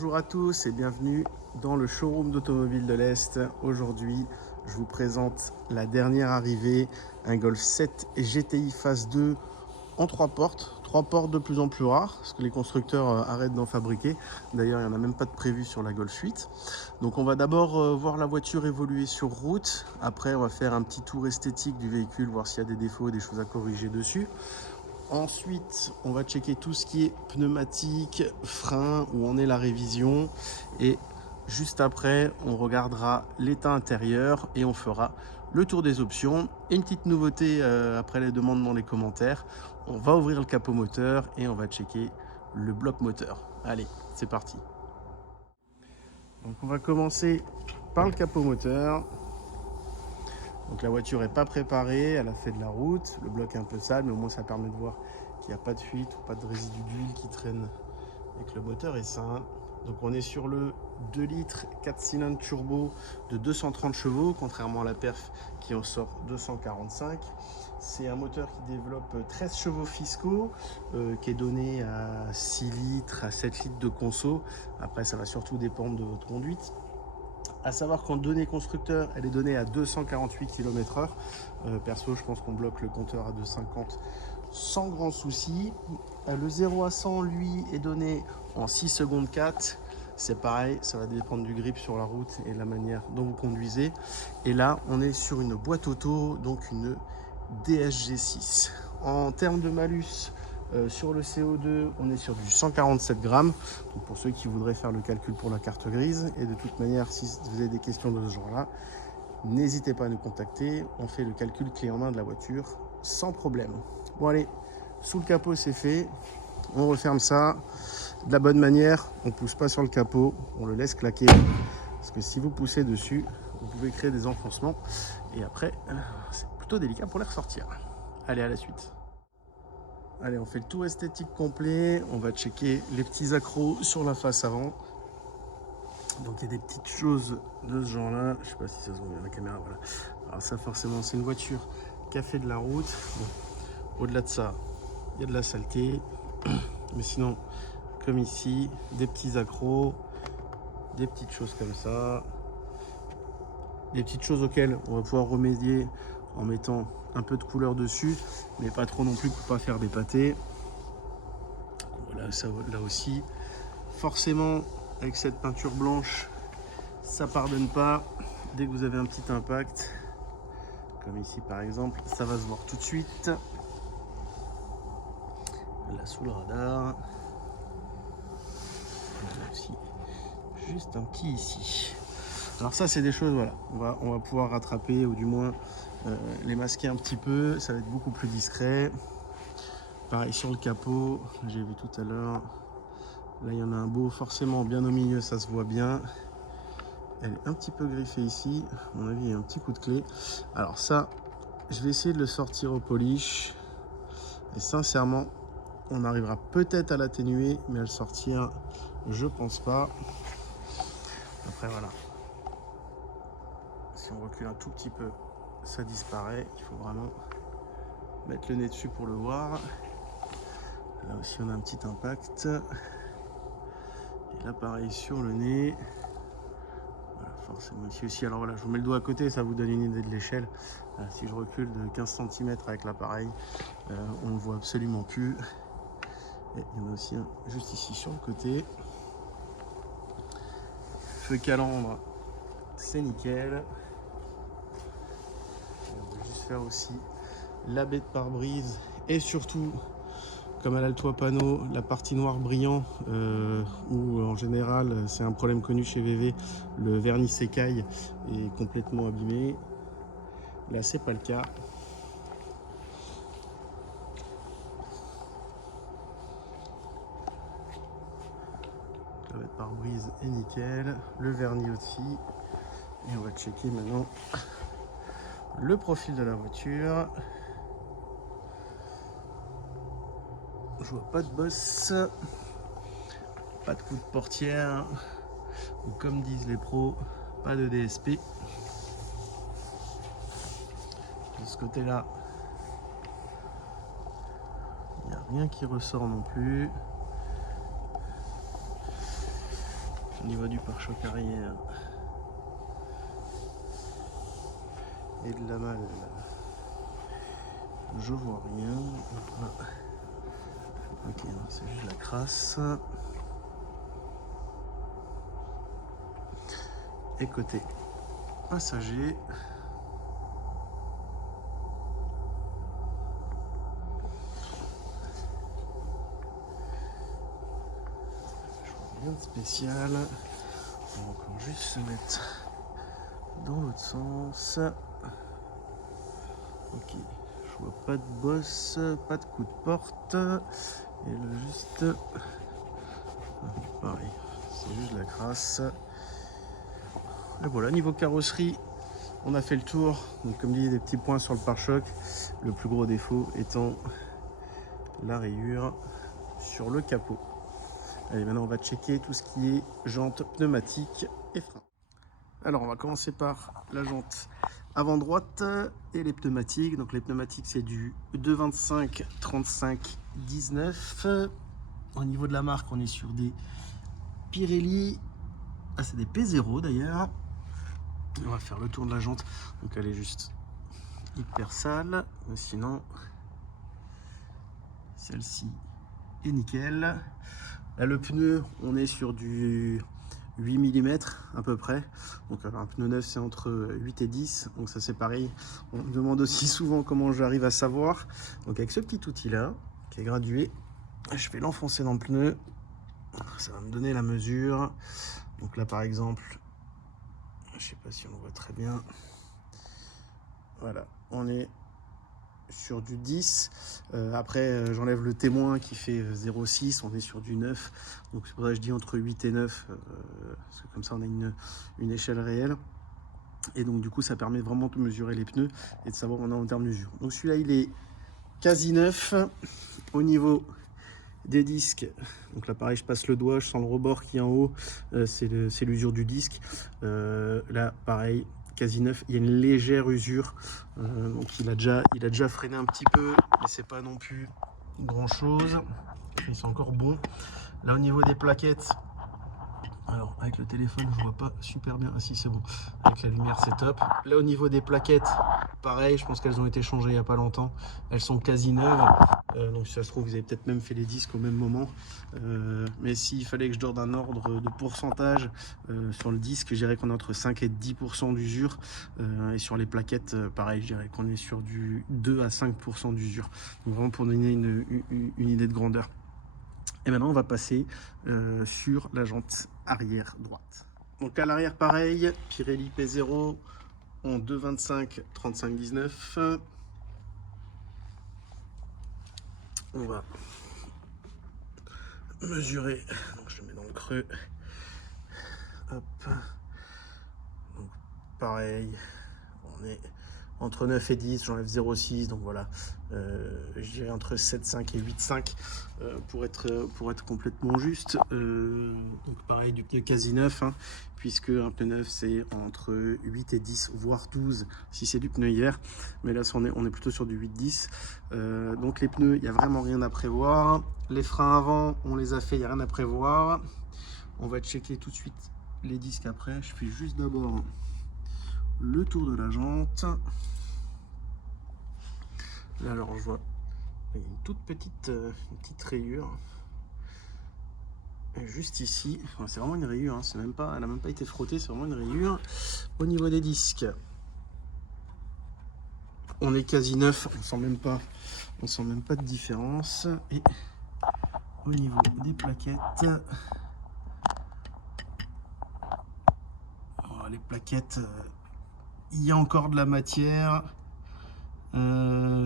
Bonjour à tous et bienvenue dans le showroom d'automobile de l'Est. Aujourd'hui, je vous présente la dernière arrivée, un Golf 7 GTI Phase 2 en 3 portes de plus en plus rares, parce que les constructeurs arrêtent d'en fabriquer. D'ailleurs, il n'y en a même pas de prévu sur la Golf 8. Donc on va d'abord voir la voiture évoluer sur route. Après, on va faire un petit tour esthétique du véhicule, voir s'il y a des défauts, des choses à corriger dessus. Ensuite, on va checker tout ce qui est pneumatique, frein, où en est la révision. Et juste après, on regardera l'état intérieur et on fera le tour des options. Et une petite nouveauté après les demandes dans les commentaires, on va ouvrir le capot moteur et on va checker le bloc moteur. Allez, c'est parti. Donc on va commencer par le capot moteur. Donc la voiture n'est pas préparée, elle a fait de la route, le bloc est un peu sale, mais au moins ça permet de voir qu'il n'y a pas de fuite ou pas de résidus d'huile qui traînent et que le moteur est sain. Donc on est sur le 2 litres 4 cylindres turbo de 230 chevaux, contrairement à la perf qui en sort 245. C'est un moteur qui développe 13 chevaux fiscaux, qui est donné à 6 litres, à 7 litres de conso. Après ça va surtout dépendre de votre conduite. À savoir qu'en données constructeur, elle est donnée à 248 km/h. Perso, je pense qu'on bloque le compteur à 250 sans grand souci. Le 0 à 100, lui, est donné en 6 secondes 4. C'est pareil, ça va dépendre du grip sur la route et de la manière dont vous conduisez. Et là, on est sur une boîte auto, donc une DSG6. En termes de malus, sur le CO2, on est sur du 147 grammes. Donc pour ceux qui voudraient faire le calcul pour la carte grise. Et de toute manière, si vous avez des questions de ce genre-là, n'hésitez pas à nous contacter. On fait le calcul clé en main de la voiture sans problème. Bon allez, sous le capot c'est fait. On referme ça de la bonne manière. On ne pousse pas sur le capot, on le laisse claquer. Parce que si vous poussez dessus, vous pouvez créer des enfoncements. Et après, c'est plutôt délicat pour les ressortir. Allez, à la suite. Allez, on fait le tour esthétique complet. On va checker les petits accros sur la face avant. Donc il y a des petites choses de ce genre-là. Je sais pas si ça se voit bien à la caméra. Voilà. Alors ça, forcément, c'est une voiture qui a fait de la route. Bon. Au-delà de ça, il y a de la saleté. Mais sinon, comme ici, des petits accros, des petites choses comme ça. Des petites choses auxquelles on va pouvoir remédier en mettant un peu de couleur dessus, mais pas trop non plus pour pas faire des pâtés. Voilà, ça, là aussi, forcément, avec cette peinture blanche, ça pardonne pas. Dès que vous avez un petit impact, comme ici par exemple, ça va se voir tout de suite. Là sous le radar. Là aussi, juste un petit ici. Alors ça, c'est des choses, voilà, on va pouvoir rattraper ou du moins les masquer un petit peu. Ça va être beaucoup plus discret. Pareil sur le capot, j'ai vu tout à l'heure. Là, il y en a un beau, forcément bien au milieu, ça se voit bien. Elle est un petit peu griffée ici. À mon avis, il y a un petit coup de clé. Alors ça, je vais essayer de le sortir au polish. Et sincèrement, on arrivera peut-être à l'atténuer, mais à le sortir, je pense pas. Après, voilà. Si on recule un tout petit peu, ça disparaît. Il faut vraiment mettre le nez dessus pour le voir. Là aussi, on a un petit impact. Et là, pareil, sur le nez. Voilà, forcément ici aussi. Alors voilà, je vous mets le doigt à côté, ça vous donne une idée de l'échelle. Si je recule de 15 cm avec l'appareil, on ne le voit absolument plus. Et il y en a aussi un juste ici sur le côté. Feu calandre, c'est nickel. Et on va juste faire aussi la baie de pare-brise et surtout, comme elle a le toit panneau, la partie noire brillant, où en général c'est un problème connu chez VV, le vernis s'écaille est complètement abîmé. Là c'est pas le cas. La baie de pare-brise est nickel, le vernis aussi. Et on va checker maintenant le profil de la voiture. Je vois pas de bosse, pas de coup de portière, ou comme disent les pros, pas de DSP. De ce côté-là, il n'y a rien qui ressort non plus. au niveau du pare-choc arrière et de la malle, je vois rien. Ok, c'est juste la crasse. Et côté passager, rien de spécial. On va encore juste se mettre dans l'autre sens. Ok, je vois pas de bosse, pas de coup de porte. Et là juste, pareil, c'est juste la crasse. Et voilà, niveau carrosserie, on a fait le tour. Donc comme dit, des petits points sur le pare-choc. Le plus gros défaut étant la rayure sur le capot. Allez, maintenant on va checker tout ce qui est jantes, pneumatiques et freins. Alors on va commencer par la jante avant droite et les pneumatiques. Donc les pneumatiques c'est du 225 35 19. Au niveau de la marque, on est sur des Pirelli. Ah, c'est des P0 d'ailleurs. On va faire le tour de la jante. Donc elle est juste hyper sale. Mais sinon, celle-ci est nickel. Là, le pneu, on est sur du 8 mm à peu près. Donc un pneu neuf, c'est entre 8 et 10. Donc ça, c'est pareil. On me demande aussi souvent comment j'arrive à savoir. Donc avec ce petit outil-là, qui est gradué, je vais l'enfoncer dans le pneu. Ça va me donner la mesure. Donc là, par exemple, je sais pas si on voit très bien. Voilà, on est sur du 10. Après, j'enlève le témoin qui fait 0,6. On est sur du 9. Donc c'est pour ça que je dis entre 8 et 9. Parce que comme ça, on a une échelle réelle. Et donc du coup, ça permet vraiment de mesurer les pneus et de savoir où on est en termes d'usure. Donc celui-là, il est quasi neuf. Au niveau des disques, donc là pareil, je passe le doigt, je sens le rebord qui est en haut, c'est l'usure du disque. Là pareil, quasi neuf, il y a une légère usure, donc il a déjà freiné un petit peu, mais c'est pas non plus grand chose. Ils sont encore bons. Là au niveau des plaquettes, alors avec le téléphone je vois pas super bien. Ah si, c'est bon, avec la lumière c'est top. Là au niveau des plaquettes, pareil, je pense qu'elles ont été changées il n'y a pas longtemps. Elles sont quasi neuves. Donc si ça se trouve, vous avez peut-être même fait les disques au même moment. Mais s'il fallait que je donne un ordre de pourcentage sur le disque, je dirais qu'on est entre 5 et 10% d'usure. Et sur les plaquettes, pareil, je dirais qu'on est sur du 2 à 5% d'usure. Donc vraiment pour donner une idée de grandeur. Et maintenant, on va passer sur la jante arrière droite. Donc à l'arrière, pareil, Pirelli P0 en 2,25 35 19. On va mesurer. Donc je le mets dans le creux. Hop. Donc pareil, on est entre 9 et 10, j'enlève 0,6, donc voilà, je dirais entre 7,5 et 8,5 pour être complètement juste. Donc pareil, du pneu quasi neuf, hein, puisque un pneu neuf c'est entre 8 et 10, voire 12 si c'est du pneu hiver, mais là on est plutôt sur du 8-10. Donc les pneus, il n'y a vraiment rien à prévoir. Les freins avant, on les a fait, il n'y a rien à prévoir. On va checker tout de suite les disques après. Je fais juste d'abord le tour de la jante. Là alors je vois il y a une toute petite rayure juste ici. Enfin, c'est vraiment une rayure, hein. Elle n'a même pas été frottée, c'est vraiment une rayure. Au niveau des disques, on est quasi neuf, on sent même pas de différence. Et au niveau des plaquettes, les plaquettes, il y a encore de la matière.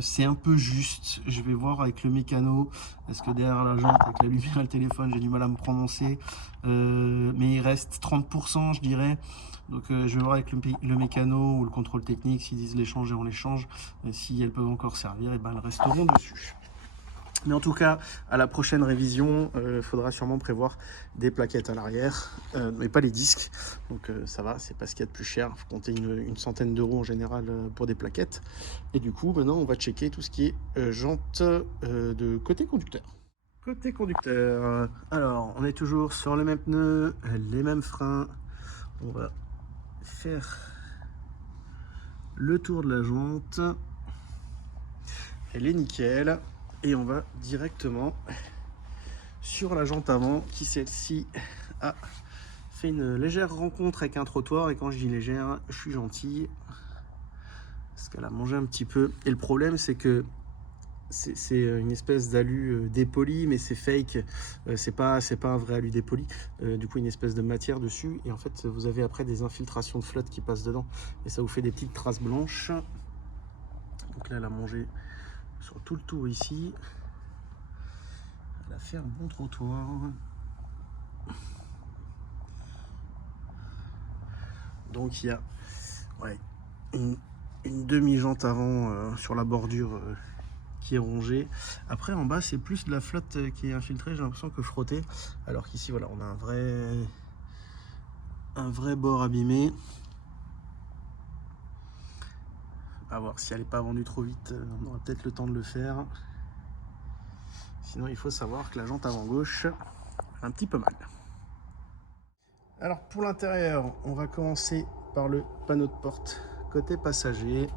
C'est un peu juste. Je vais voir avec le mécano. Est-ce que derrière la jante, avec la lumière et le téléphone, j'ai du mal à me prononcer. Mais il reste 30%, je dirais. Donc je vais voir avec le mécano ou le contrôle technique. S'ils disent les changer, on les change. Si elles peuvent encore servir, et ben elles resteront dessus. Mais en tout cas, à la prochaine révision, il faudra sûrement prévoir des plaquettes à l'arrière, mais pas les disques. Donc ça va, c'est pas ce qu'il y a de plus cher. Il faut compter une centaine d'euros en général pour des plaquettes. Et du coup, maintenant, on va checker tout ce qui est jante de côté conducteur. Côté conducteur, alors on est toujours sur le même pneu, les mêmes freins. On va faire le tour de la jante. Elle est nickel. Et on va directement sur la jante avant qui celle-ci a fait une légère rencontre avec un trottoir. Et quand je dis légère, je suis gentil. Parce qu'elle a mangé un petit peu. Et le problème c'est que c'est une espèce d'alu dépoli, mais c'est fake, c'est pas un vrai alu dépoli, du coup une espèce de matière dessus, et en fait vous avez après des infiltrations de flotte qui passent dedans, et ça vous fait des petites traces blanches. Donc là elle a mangé sur tout le tour ici, elle a fait un bon trottoir. Donc il y a une demi-jante avant sur la bordure qui est rongé. Après en bas c'est plus de la flotte qui est infiltrée, j'ai l'impression, que frottée, alors qu'ici voilà on a un vrai bord abîmé. À voir si elle n'est pas vendue trop vite, on aura peut-être le temps de le faire. Sinon il faut savoir que la jante avant gauche a un petit peu mal. Alors pour l'intérieur, on va commencer par le panneau de porte côté passager.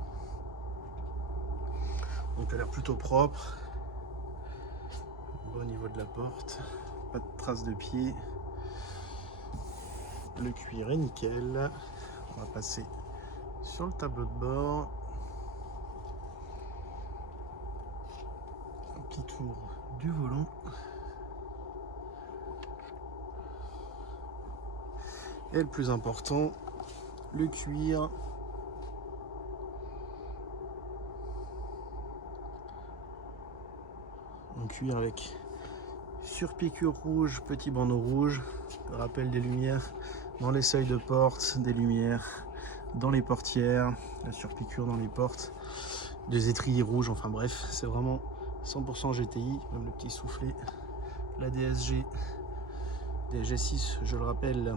Donc il a l'air plutôt propre. Au niveau de la porte, pas de traces de pied. Le cuir est nickel. On va passer sur le tableau de bord. Un petit tour du volant. Et le plus important, le cuir. En cuir avec surpiqûre rouge, petit bandeau rouge, rappel des lumières dans les seuils de porte, des lumières dans les portières, la surpiqûre dans les portes, des étriers rouges, enfin bref, c'est vraiment 100% GTI, même le petit soufflet, la DSG, DSG6, je le rappelle,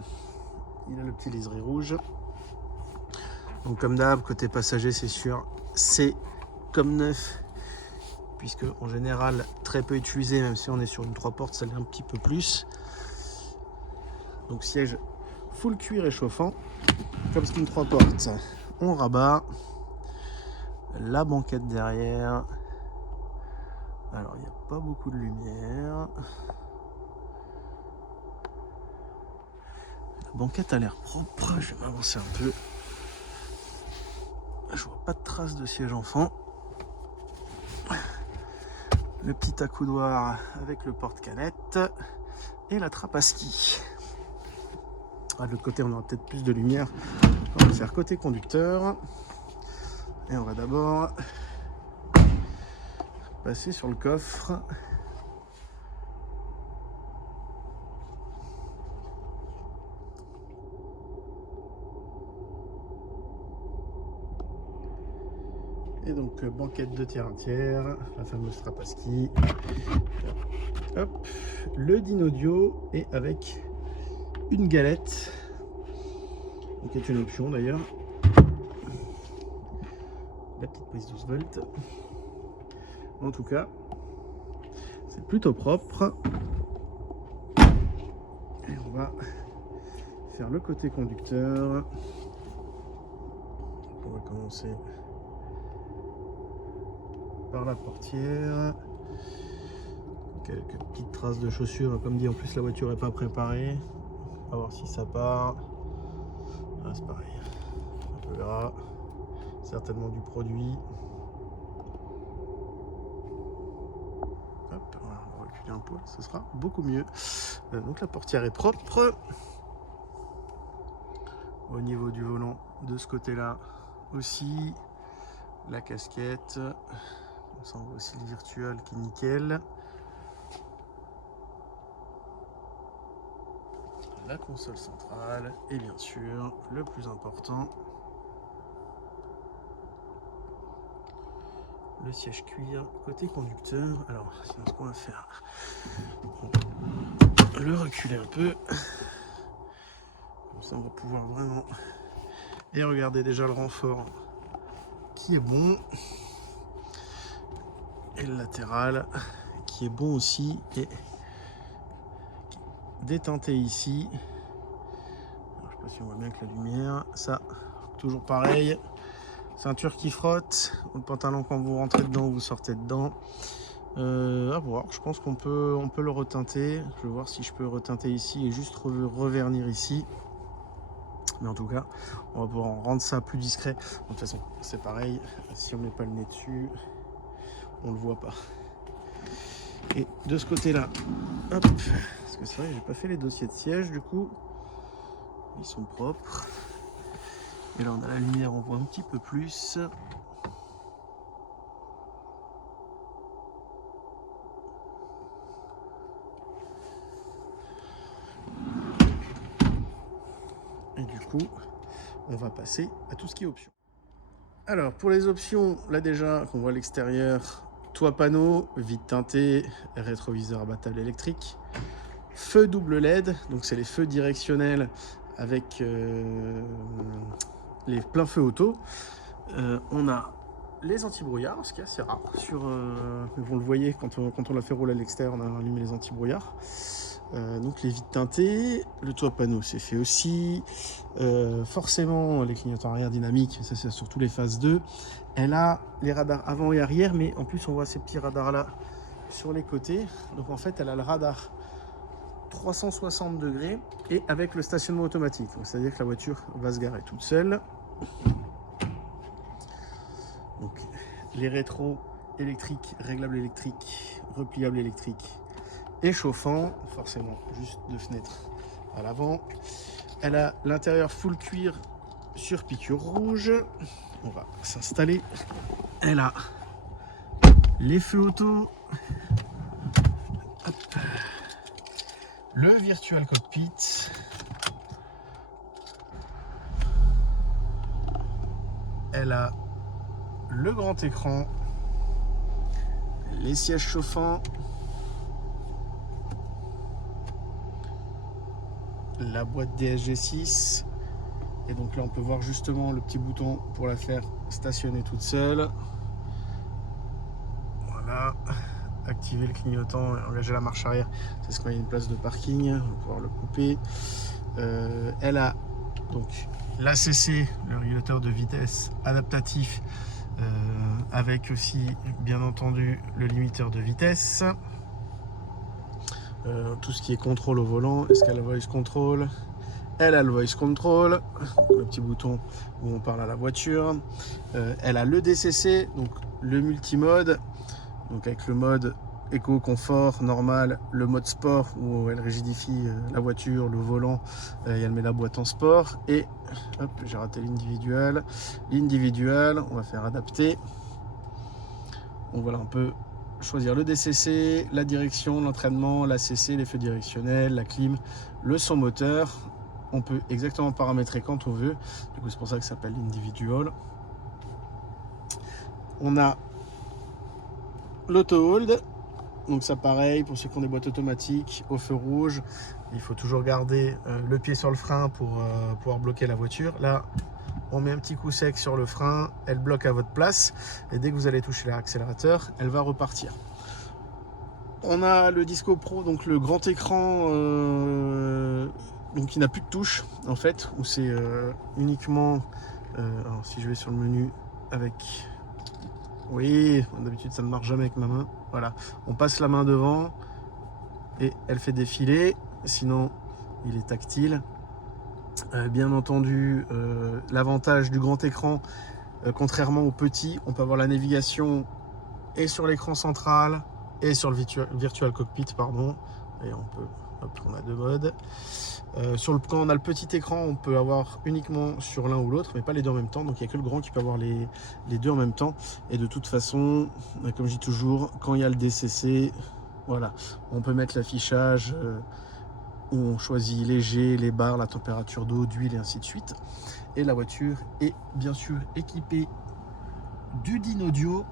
il a le petit liseré rouge. Donc comme d'hab, côté passager, c'est sûr, c'est comme neuf, puisque en général très peu utilisé, même si on est sur une 3 portes, ça l'est un petit peu plus. Donc siège full cuir et chauffant, comme c'est une 3 portes, on rabat. La banquette derrière, alors il n'y a pas beaucoup de lumière. La banquette a l'air propre, je vais m'avancer un peu. Je vois pas de traces de siège enfant. Le petit accoudoir avec le porte-canette et la trappe à ski. De l'autre côté, on aura peut-être plus de lumière. On va faire côté conducteur. Et on va d'abord passer sur le coffre. Et donc banquette de tiers 1/3, la fameuse trappe à ski. Hop, le DIN audio et avec une galette, qui est une option d'ailleurs. La petite prise 12 volts. En tout cas, c'est plutôt propre. Et on va faire le côté conducteur. On va commencer par la portière. Quelques petites traces de chaussures, comme dit, en plus la voiture n'est pas préparée. On va voir si ça part. Ah, c'est pareil, un peu gras, certainement du produit. Hop, voilà, on va reculer un peu, ce sera beaucoup mieux. Donc la portière est propre. Au niveau du volant, de ce côté-là aussi, la casquette. On voit aussi le virtual qui est nickel. La console centrale et bien sûr le plus important, le siège cuir côté conducteur. Alors ce qu'on va faire, on va le reculer un peu, comme ça on va pouvoir vraiment, et regardez déjà le renfort qui est bon, et le latéral qui qui est bon aussi et déteinté ici. Alors, je sais pas si on voit bien que la lumière, ça, toujours pareil. Ceinture qui frotte, le pantalon quand vous rentrez dedans, vous sortez dedans. À voir, je pense qu'on peut le reteinter. Je vais voir si je peux reteinter ici et juste revernir ici. Mais en tout cas, on va pouvoir rendre ça plus discret. De toute façon, c'est pareil, si on met pas le nez dessus, on le voit pas. Et de ce côté-là, hop, parce que c'est vrai, j'ai pas fait les dossiers de siège, du coup, ils sont propres. Et là, on a la lumière, on voit un petit peu plus. Et du coup, on va passer à tout ce qui est options. Alors, pour les options, là déjà, qu'on voit à l'extérieur, toit panneau, vitre teintée, rétroviseur abattable électrique, feu double LED, donc c'est les feux directionnels avec les pleins feux auto. On a les anti-brouillards, ce qui est assez rare. Vous le voyez, quand on l'a fait rouler à l'extérieur, on a allumé les anti-brouillards. Donc les vitres teintées, le toit panneau c'est fait aussi. Forcément les clignotants arrière dynamiques, ça c'est sur tous les phases 2. Elle a les radars avant et arrière, mais en plus on voit ces petits radars là sur les côtés. Donc en fait elle a le radar 360 degrés et avec le stationnement automatique. C'est-à-dire que la voiture va se garer toute seule. Donc les rétros électriques, réglables électriques, repliables électriques et chauffants, forcément juste 2 fenêtres à l'avant. Elle a l'intérieur full cuir sur piqûre rouge. On va s'installer. Elle a les feux auto. Hop. Le virtual cockpit. Elle a le grand écran. Les sièges chauffants. La boîte DSG6. Et donc là on peut voir justement le petit bouton pour la faire stationner toute seule. Voilà. Activer le clignotant et engager la marche arrière, c'est ce qu'on a une place de parking, on va pouvoir le couper. Elle a donc l'ACC, le régulateur de vitesse adaptatif, avec aussi bien entendu le limiteur de vitesse. Tout ce qui est contrôle au volant, est-ce qu'elle a le voice control? Elle a le voice control, le petit bouton où on parle à la voiture. Elle a le DCC, donc le multimode, donc avec le mode éco, confort, normal, le mode sport où elle rigidifie la voiture, le volant, et elle met la boîte en sport. Et hop, j'ai raté l'individuel. L'individuel, on va faire adapter. Donc voilà, on peut choisir le DCC, la direction, l'entraînement, l'ACC, les feux directionnels, la clim, le son moteur. On peut exactement paramétrer quand on veut. Du coup, c'est pour ça que ça s'appelle l'individual. On a l'auto hold. Donc ça pareil, pour ceux qui ont des boîtes automatiques, au feu rouge, il faut toujours garder le pied sur le frein pour pouvoir bloquer la voiture. Là, on met un petit coup sec sur le frein, elle bloque à votre place, et dès que vous allez toucher l'accélérateur, elle va repartir. On a le Disco Pro, donc le grand écran donc qui n'a plus de touche, en fait, où c'est uniquement... alors si je vais sur le menu avec... Oui, d'habitude ça ne marche jamais avec ma main. Voilà, on passe la main devant et elle fait défiler. Sinon, il est tactile. Bien entendu, l'avantage du grand écran, contrairement au petit, on peut avoir la navigation et sur l'écran central et sur le virtual cockpit, pardon. Et on peut, hop, on a 2 modes. Quand on a le petit écran, on peut avoir uniquement sur l'un ou l'autre, mais pas les deux en même temps. Donc il n'y a que le grand qui peut avoir les deux en même temps. Et de toute façon, comme je dis toujours, quand il y a le DCC, voilà, on peut mettre l'affichage où on choisit léger, les barres, la température d'eau, d'huile et ainsi de suite. Et la voiture est bien sûr équipée du DIN audio.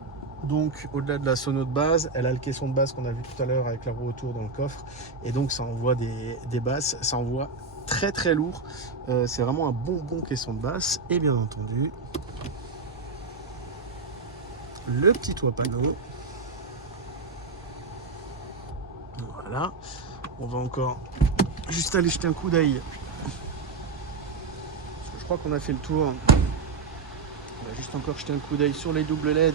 Donc au-delà de la sono de base, elle a le caisson de basse qu'on a vu tout à l'heure avec la roue autour dans le coffre, et donc ça envoie des basses, ça envoie très très lourd. C'est vraiment un bon caisson de basse. Et bien entendu le petit toit panneau Voilà. On va encore juste aller jeter un coup d'œil. Je crois qu'on a fait le tour. On va juste encore jeter un coup d'œil sur les doubles LED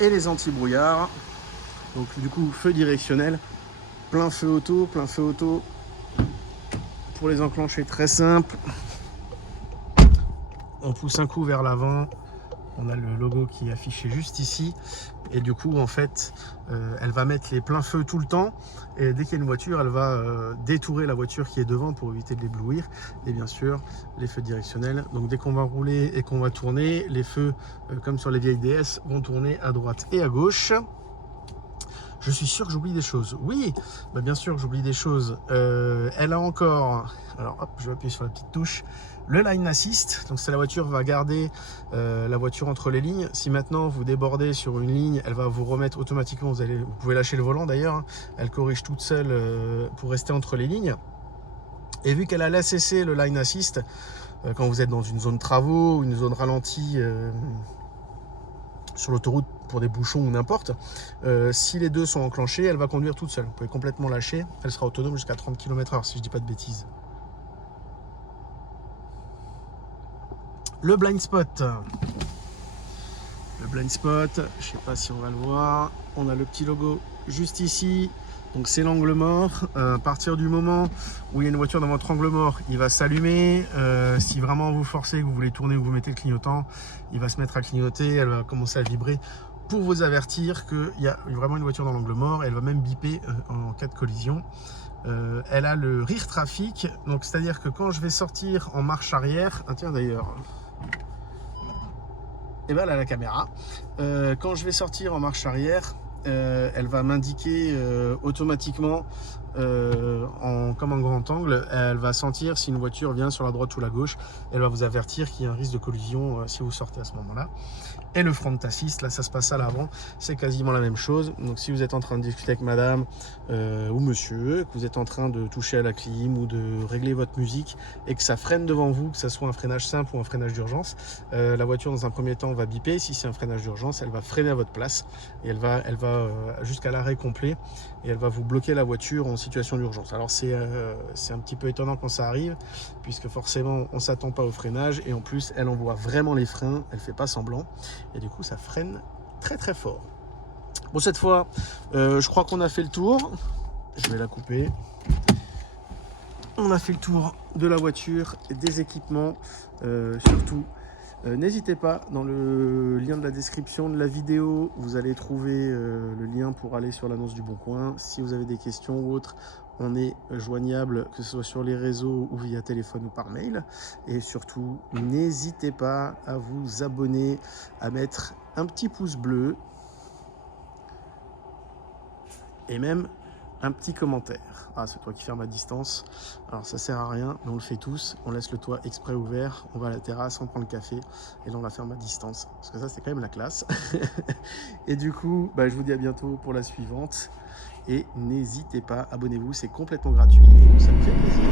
et les anti-brouillards. Donc du coup, feu directionnel, plein feu auto, pour les enclencher, très simple. On pousse un coup vers l'avant, on a le logo qui est affiché juste ici, et du coup en fait elle va mettre les pleins feux tout le temps, et dès qu'il y a une voiture elle va détourer la voiture qui est devant pour éviter de l'éblouir, et bien sûr les feux directionnels. Donc dès qu'on va rouler et qu'on va tourner, les feux comme sur les vieilles DS vont tourner à droite et à gauche. Je suis sûr que j'oublie des choses. Oui, bah bien sûr que j'oublie des choses. Elle a encore, alors hop, je vais appuyer sur la petite touche, le line assist. Donc c'est la voiture va garder la voiture entre les lignes. Si maintenant vous débordez sur une ligne, elle va vous remettre automatiquement. Vous pouvez lâcher le volant d'ailleurs. Hein. Elle corrige toute seule pour rester entre les lignes. Et vu qu'elle a l'ACC, le line assist, quand vous êtes dans une zone travaux ou une zone ralentie, sur l'autoroute pour des bouchons ou n'importe, si les deux sont enclenchés, elle va conduire toute seule. Vous pouvez complètement lâcher, elle sera autonome jusqu'à 30 km/h si je dis pas de bêtises. Le blind spot. Le blind spot, je sais pas si on va le voir, on a le petit logo juste ici. Donc c'est l'angle mort. À partir du moment où il y a une voiture dans votre angle mort, il va s'allumer. Si vraiment vous forcez, que vous voulez tourner ou vous mettez le clignotant, il va se mettre à clignoter, elle va commencer à vibrer pour vous avertir qu'il y a vraiment une voiture dans l'angle mort. Elle va même biper en cas de collision. Elle a le rear traffic, donc c'est-à-dire que quand je vais sortir en marche arrière, ah tiens d'ailleurs, et ben elle a la caméra. Quand je vais sortir en marche arrière, elle va m'indiquer automatiquement comme en grand angle. Elle va sentir si une voiture vient sur la droite ou la gauche. Elle va vous avertir qu'il y a un risque de collision si vous sortez à ce moment-là. Et le front assist, là ça se passe à l'avant, c'est quasiment la même chose. Donc si vous êtes en train de discuter avec madame ou monsieur, que vous êtes en train de toucher à la clim ou de régler votre musique et que ça freine devant vous, que ce soit un freinage simple ou un freinage d'urgence, la voiture dans un premier temps va biper. Si c'est un freinage d'urgence, elle va freiner à votre place et elle va jusqu'à l'arrêt complet, et elle va vous bloquer la voiture en situation d'urgence. Alors c'est un petit peu étonnant quand ça arrive, puisque forcément on ne s'attend pas au freinage, et en plus elle envoie vraiment les freins, elle ne fait pas semblant, et du coup ça freine très très fort. Bon, cette fois je crois qu'on a fait le tour. Je vais la couper. On a fait le tour de la voiture et des équipements. Surtout n'hésitez pas, dans le lien de la description de la vidéo, vous allez trouver le lien pour aller sur l'annonce du Bon Coin. Si vous avez des questions ou autres, on est joignable, que ce soit sur les réseaux ou via téléphone ou par mail. Et surtout, n'hésitez pas à vous abonner, à mettre un petit pouce bleu et même un petit commentaire. Ah, c'est toi qui ferme à distance. Alors ça sert à rien, mais on le fait tous. On laisse le toit exprès ouvert, on va à la terrasse, on prend le café, et là on la ferme à distance. Parce que ça, c'est quand même la classe. Et du coup, bah, je vous dis à bientôt pour la suivante. Et n'hésitez pas, abonnez-vous, c'est complètement gratuit. Et ça me fait plaisir.